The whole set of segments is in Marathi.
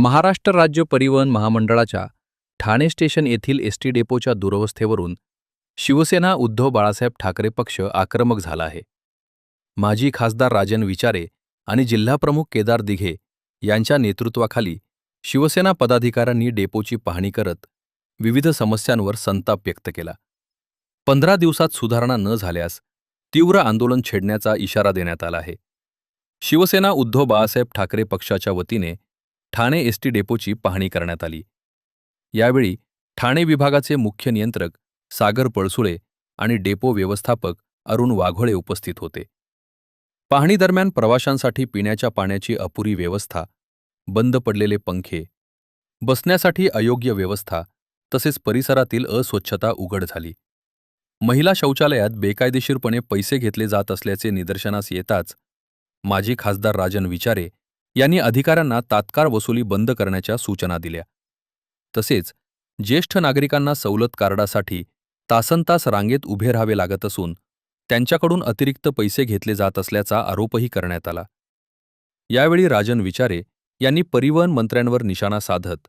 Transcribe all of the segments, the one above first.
महाराष्ट्र राज्य परिवहन महामंडळाच्या ठाणे स्टेशन येथील एसटी डेपोच्या दुरवस्थेवरून शिवसेना उद्धव बाळासाहेब ठाकरे पक्ष आक्रमक झाला आहे. माजी खासदार राजन विचारे आणि जिल्हाप्रमुख केदार दिघे यांच्या नेतृत्वाखाली शिवसेना पदाधिकाऱ्यांनी डेपोची पाहणी करत विविध समस्यांवर संताप व्यक्त केला. 15 दिवसात सुधारणा न झाल्यास तीव्र आंदोलन छेडण्याचा इशारा देण्यात आला आहे. शिवसेना उद्धव बाळासाहेब ठाकरे पक्षाच्या वतीने ठाणे एसटी डेपोची पाहणी करण्यात आली. यावेळी ठाणे विभागाचे मुख्य नियंत्रक सागर पळसुळे आणि डेपो व्यवस्थापक अरुण वाघोळे उपस्थित होते. पाहणीदरम्यान प्रवाशांसाठी पिण्याच्या पाण्याची अपुरी व्यवस्था, बंद पडलेले पंखे, बसण्यासाठी अयोग्य व्यवस्था तसेच परिसरातील अस्वच्छता उघड झाली. महिला शौचालयात बेकायदेशीरपणे पैसे घेतले जात असल्याचे निदर्शनास येताच माजी खासदार राजन विचारे यांनी अधिकाऱ्यांना तात्काळ वसुली बंद करण्याच्या सूचना दिल्या. तसेच ज्येष्ठ नागरिकांना सवलत कार्डासाठी तासनतास रांगेत उभे राहावे लागत असून त्यांच्याकडून अतिरिक्त पैसे घेतले जात असल्याचा आरोपही करण्यात आला. यावेळी राजन विचारे यांनी परिवहन मंत्र्यांवर निशाणा साधत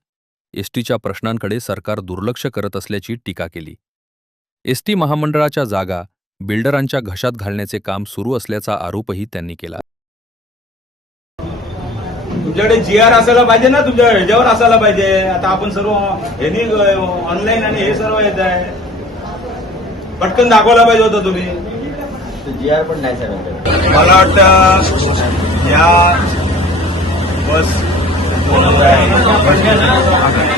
एसटीच्या प्रश्नांकडे सरकार दुर्लक्ष करत असल्याची टीका केली. एसटी महामंडळाच्या जागा बिल्डरांच्या घशात घालण्याचे काम सुरू असल्याचा आरोपही त्यांनी केला. तुमच्याकडे जीआर असायला पाहिजे ना, तुमच्या ह्याच्यावर असायला पाहिजे. आता आपण सर्व ऑनलाईन आणि हे सर्व येत आहे, पटकन दाखवला पाहिजे होतं तुम्ही. जीआर पण नाही सर. मला वाटतं या बस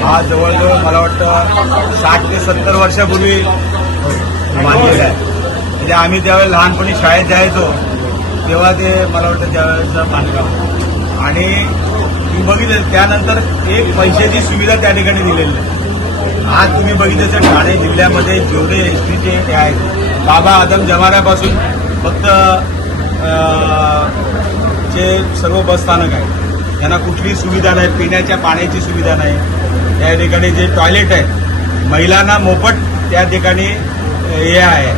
हा जवळजवळ मला वाटतं 60 ते 70 वर्षापूर्वी बांधलेला आहे. म्हणजे आम्ही त्यावेळेस लहानपणी शाळेत जायचो तेव्हा ते मला वाटतं त्यावेळेसचं बांधकाम. आणि तुम्ही बघितलं त्यानंतर एक पैशाची सुविधा त्या ठिकाणी दिलेली आहे. आज तुम्ही बघितलं तर ठाणे जिल्ह्यामध्ये जेवढे एसटीचे हे आहेत, बाबा आदम जमान्यापासून फक्त जे सर्व बसस्थानक आहे त्यांना कुठलीही सुविधा नाही, पिण्याच्या पाण्याची सुविधा नाही. त्या ठिकाणी जे टॉयलेट आहे महिलांना मोफत त्या ठिकाणी हे आहे.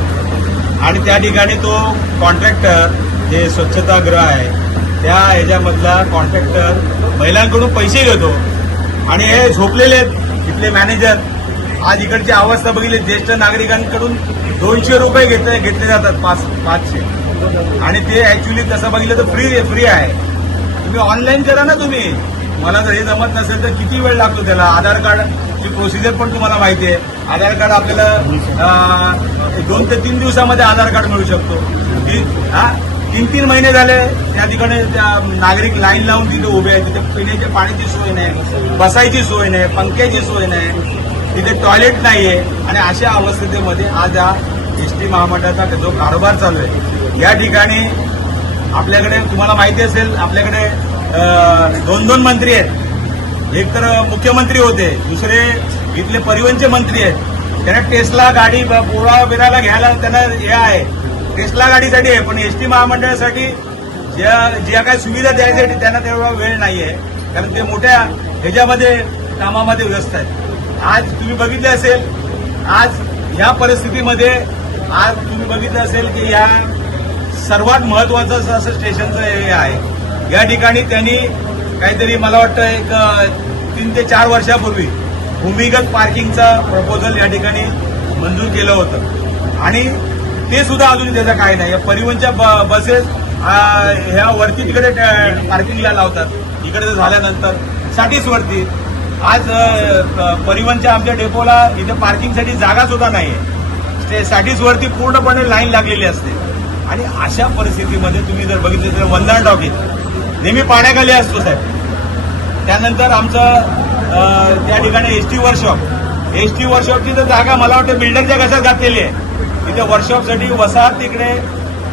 आणि त्या ठिकाणी तो कॉन्ट्रॅक्टर जे स्वच्छतागृह आहे त्या ह्याच्यामधला कॉन्ट्रॅक्टर महिलांकडून पैसे घेतो आणि हे झोपलेले इथले मॅनेजर. आज इकडची अवस्था बघितली, ज्येष्ठ नागरिकांकडून 200 रुपये घेतले जातात, 500. आणि ते ऍक्च्युली तसं बघितलं तर फ्री आहे. तुम्ही ऑनलाईन करा ना. तुम्ही मला जर हे जमत नसेल तर किती वेळ लागतो त्याला. आधार कार्डची प्रोसिजर पण तुम्हाला माहिती आहे. आधार कार्ड आपल्याला 2 ते 3 दिवसामध्ये आधार कार्ड मिळू शकतो. 3 महिने झाले त्या ठिकाणी त्या नागरिक लाईन लावून तिथे उभे आहेत. तिथे पिण्याच्या पाण्याची सोय नाही, बसायची सोय नाही, पंख्याची सोय नाही, तिथे टॉयलेट नाहीये. आणि अशा अवस्थेमध्ये आज हा एसटी महामंडळाचा जो कारभार चालू आहे या ठिकाणी आपल्याकडे तुम्हाला माहिती असेल आपल्याकडे 2 मंत्री आहेत. एक तर मुख्यमंत्री होते, दुसरे इथले परिवहनचे मंत्री आहेत. त्यांना टेस्ला गाडी पोळा बिराला घ्यायला त्यांना हे आहे, टेस्ला गाडीसाठी आहे. पण एसटी महामंडळासाठी ज्या काही सुविधा द्यायसाठी त्यांना तेवढा वेळ नाहीये, कारण ते मोठ्या ह्याच्यामध्ये कामामध्ये व्यस्त आहेत. आज तुम्ही बघितले असेल, आज ह्या परिस्थितीमध्ये आज तुम्ही बघितलं असेल की या सर्वात महत्वाचं असं स्टेशनचं हे आहे. या ठिकाणी त्यांनी काहीतरी मला वाटतं एक 3 ते 4 वर्षापूर्वी भूमिगत पार्किंगचा प्रपोजल या ठिकाणी मंजूर केलं होतं आणि ते सुद्धा अजून त्याचं काही नाही. परिवहनच्या बसेस ह्या वरती तिकडे पार्किंगला लावतात, इकडे झाल्यानंतर साठीच वरती. आज परिवहनच्या आमच्या डेपोला इथे पार्किंगसाठी जागा सुद्धा नाहीये. साठीच वरती पूर्णपणे लाईन लागलेली असते. आणि अशा परिस्थितीमध्ये तुम्ही जर बघितलं तर वंदना टॉकीज नेहमी पाण्याखाली असतो साहेब. त्यानंतर आमचं त्या ठिकाणी एसटी वर्कशॉपची तर जागा मला वाटतं बिल्डरच्या घशात घातलेली आहे. तिथे वर्कशॉपसाठी वसाहत तिकडे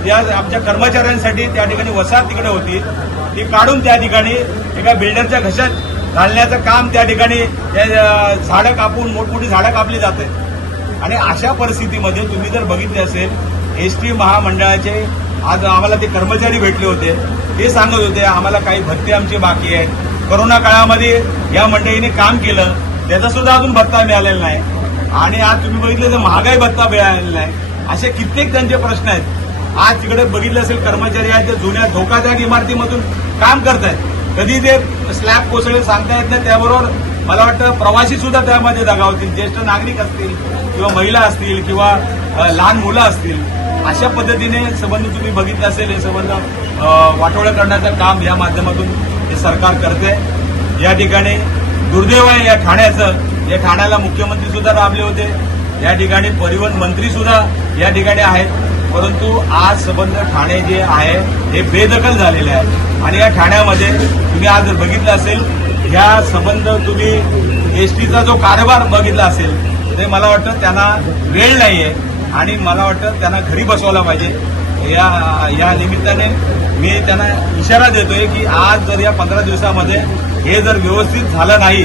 या आमच्या कर्मचाऱ्यांसाठी त्या ठिकाणी वसाहत तिकडे होती, ती काढून त्या ठिकाणी एका बिल्डरच्या घशात घालण्याचं काम त्या ठिकाणी झाडं कापून मोठमोठी झाडं कापली जाते. आणि अशा परिस्थितीमध्ये तुम्ही जर बघितले असेल एसटी महामंडळाचे आज आम्हाला ते कर्मचारी भेटले होते, ते सांगत होते आम्हाला काही भत्ते आमचे बाकी आहेत. कोरोना काळामध्ये या मंडळीने काम केलं त्याचा सुद्धा अजून भत्ता मिळालेला नाही. आणि आज तुम्ही बघितलं तर महागाई भत्ता मिळालेला नाही. असे कित्येक त्यांचे प्रश्न आहेत. आज तिकडे बघितलं असेल कर्मचारी आहेत ते जुन्या धोकादायक इमारतीमधून काम करतायत. कधी ते स्लॅब कोसळेल सांगता येत नाही. त्याबरोबर मला वाटतं प्रवासी सुद्धा त्यामध्ये दगावतील, ज्येष्ठ नागरिक असतील किंवा महिला असतील किंवा लहान मुलं असतील. अशा पद्धतीने संबंध तुम्ही बघितलं असेल, हे संबंध वाटोळं करण्याचं काम या माध्यमातून हे सरकार करते. या ठिकाणी दुर्दैव आहे या ठाण्याचं. या ठाण्याला मुख्यमंत्री सुद्धा लाभले होते, या ठिकाणी परिवहन मंत्री सुद्धा या ठिकाणी आहेत, परंतु आज संबंध ठाणे जे आहे हे बेदखल झालेले आहे. आणि या ठाण्यामध्ये तुम्ही आज जर बघितलं असेल, ह्या संबंध तुम्ही एसटीचा जो कारभार बघितला असेल, ते मला वाटतं त्यांना वेळ नाहीये आणि मला वाटतं त्यांना घरी बसवायला पाहिजे. या निमित्ताने मी त्यांना इशारा देतोय की आज जर या 15 दिवसामध्ये हे जर व्यवस्थित झालं नाही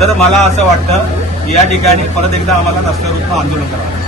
तर मला असं वाटतं की या ठिकाणी परत एकदा आम्हाला रस्त्यावर उतरून आंदोलन करावं.